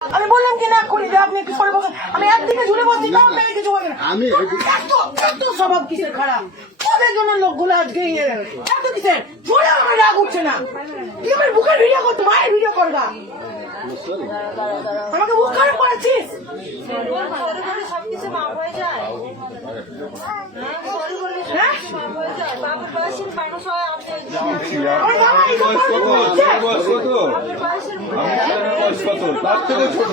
আমি বললাম কি না করি যে আপনি একটু সরে বসেন আমি একদিকে জুড়ে বসছি তাও আপনাকে কিছু বলবেন না আমি এত এত স্বভাব কিসের খারাপ ওদের জন্য লোকগুলো আজকে ইয়ে এত কিসের জোরে আমার রাগ উঠছে না তুই আমার বুকের ভিডিও করতো মায়ের ভিডিও করবা আমাকে বুক খারাপ করেছিস হয়ে হ্যাঁ হয়ে হয় বয়স কত তার থেকে ছোট।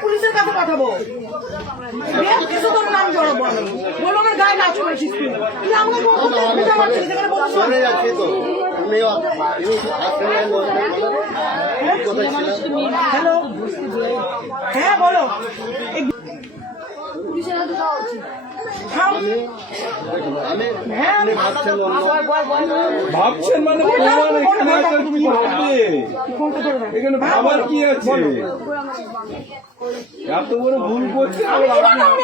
পুলিশের কাছে পাঠাবো কিছু তোর নাম জড়াবো আমি বলো আমার গায়ে নাচ করেছিস তুই তুই আমাকে কোথাও খুঁজে মারছিস সেখানে বলছিস মনে যাচ্ছে তো তুমি তুমি কোথায় ছিলেন হ্যালো হ্যাঁ বলো এই- হ্যাঁ, আমি হ্যাঁ আমি ভাবছেন মানে প্রমাণ এখানে কি হবে। এখানে ভাবার কি আছে? এত বড় ভুল করছে আমি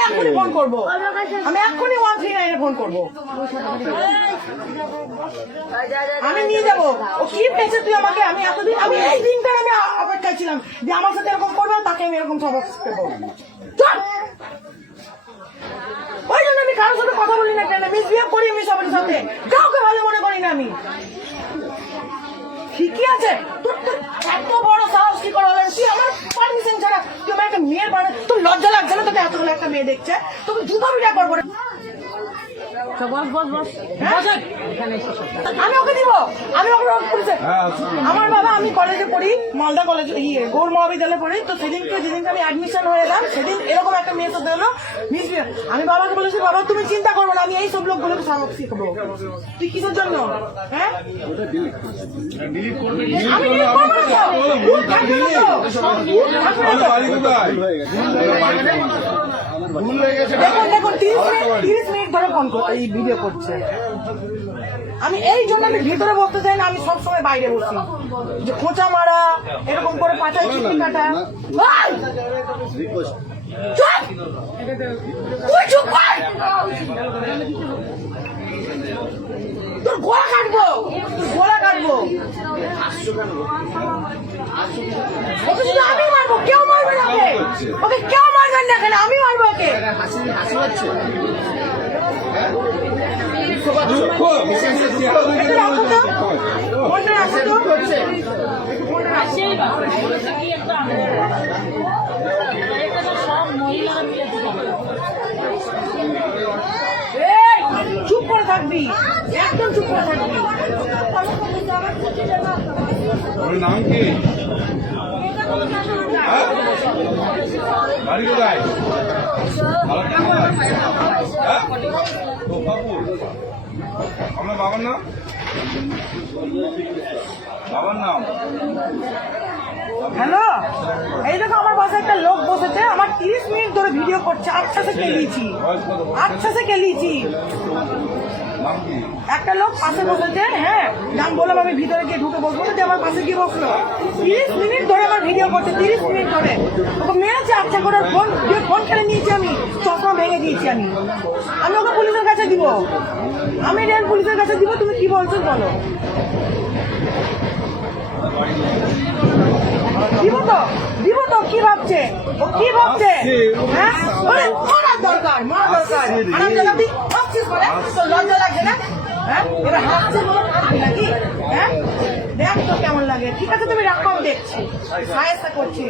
এক্ষুনি ফোন করব? আমি এক্ষুনি ওয়ান থ্রি নাইনে ফোন করব। আমি নিয়ে যাব। ও কি পেয়েছে তুই আমাকে? আমি এতদিন আমি এই দিনটা আমি অপেক্ষায় ছিলাম যে আমার সাথে এরকম করবে তাকে আমি এরকম সবক দেবো চল! ওই জন্য আমি কারোর সাথে কথা বলি না কেন? মিসবিহেভ করি আমি সবার সাথে। কাউকে ভালো মনে করি না আমি। ঠিকই আছে। তোর তো এত বড় সাহস কি করে তুই আমার পারমিশন ছাড়া তুই আমার একটা মেয়ের বাড়ি তোর লজ্জা লাগছে না তোকে এতগুলো একটা মেয়ে দেখছে? তোকে জুতো বিটা করব রে। বস বস বস। এখানে আমি ওকে হ্যাঁ, আসুন আমার বাবা আমি কলেজে পড়ি মালদা কলেজ ইয়ে গৌর মহাবিদ্যালয়ে পড়ি তো সেদিনকে যেদিনকে আমি অ্যাডমিশন হয়ে এলাম সেদিন এরকম একটা মেয়ে সাথে হলো মিসবিহেভ আমি বাবাকে বলেছি বাবা তুমি চিন্তা করব না আমি এই সব লোকগুলোকে সবক শিখব তুই কিসের জন্য হ্যাঁ আমি তো। তো। তো। হয়ে হয়ে দেখুন দেখুন তিরিশ মিনিট তিরিশ মিনিট ধরে ফোন করছে এই ভিডিও করছে আমি এই জন্য আমি ভিতরে বলতে চাই না আমি সবসময় বাইরে বসি যে খোঁচা মারা এরকম করে পাচাই চিঠি কাটা! তোর গলা কাটবো! তোর গলা কাটবো! ওকে শুধু আমি মারবো কেউ মারবে না ওকে। ওকে কেউ মারবেন না এখানে আমি মারবো ওকে। দুঃখ চেহারা চুপ করে থাকবি একদম চুপ করে থাকবি নাম কি? বাড়ি কোথায় আপনার বাবার নাম? বাবার নাম? হ্যালো? এই দেখো আমার পাশে একটা লোক বসেছে। আমার তিরিশ মিনিট ধরে ভিডিও করছে। আচ্ছা সে কেলিয়েছি আচ্ছা সে কেলিয়েছি একটা লোক পাশে বসেছে হ্যাঁ নাম বললাম আমি ভিতরে গিয়ে ঢুকে বসবো না যে আমার পাশে গিয়ে বসল। তিরিশ মিনিট ধরে আমার ভিডিও করছে তিরিশ মিনিট ধরে। ওকে মেরেছে আচ্ছা করে ফোন ফোন কেড়ে নিয়েছি আমি চশমা ভেঙে দিয়েছি আমি। আমি ওকে পুলিশের কাছে দিব। আমি রেল পুলিশের কাছে দিব তুমি কি বলছো বলো। দিব তো দিব তো কি ভাবছে? ও কি ভাবছে? হ্যাঁ? মারার দরকার মারা দরকার। আরাম তোর লজ্জা লাগছে না হ্যাঁ এবার হাসছে বলে হাসবি নাকি হ্যাঁ দেখ তো কেমন লাগে ঠিক আছে তুমি রাখো দেখছি। সাহেস্তা করছি।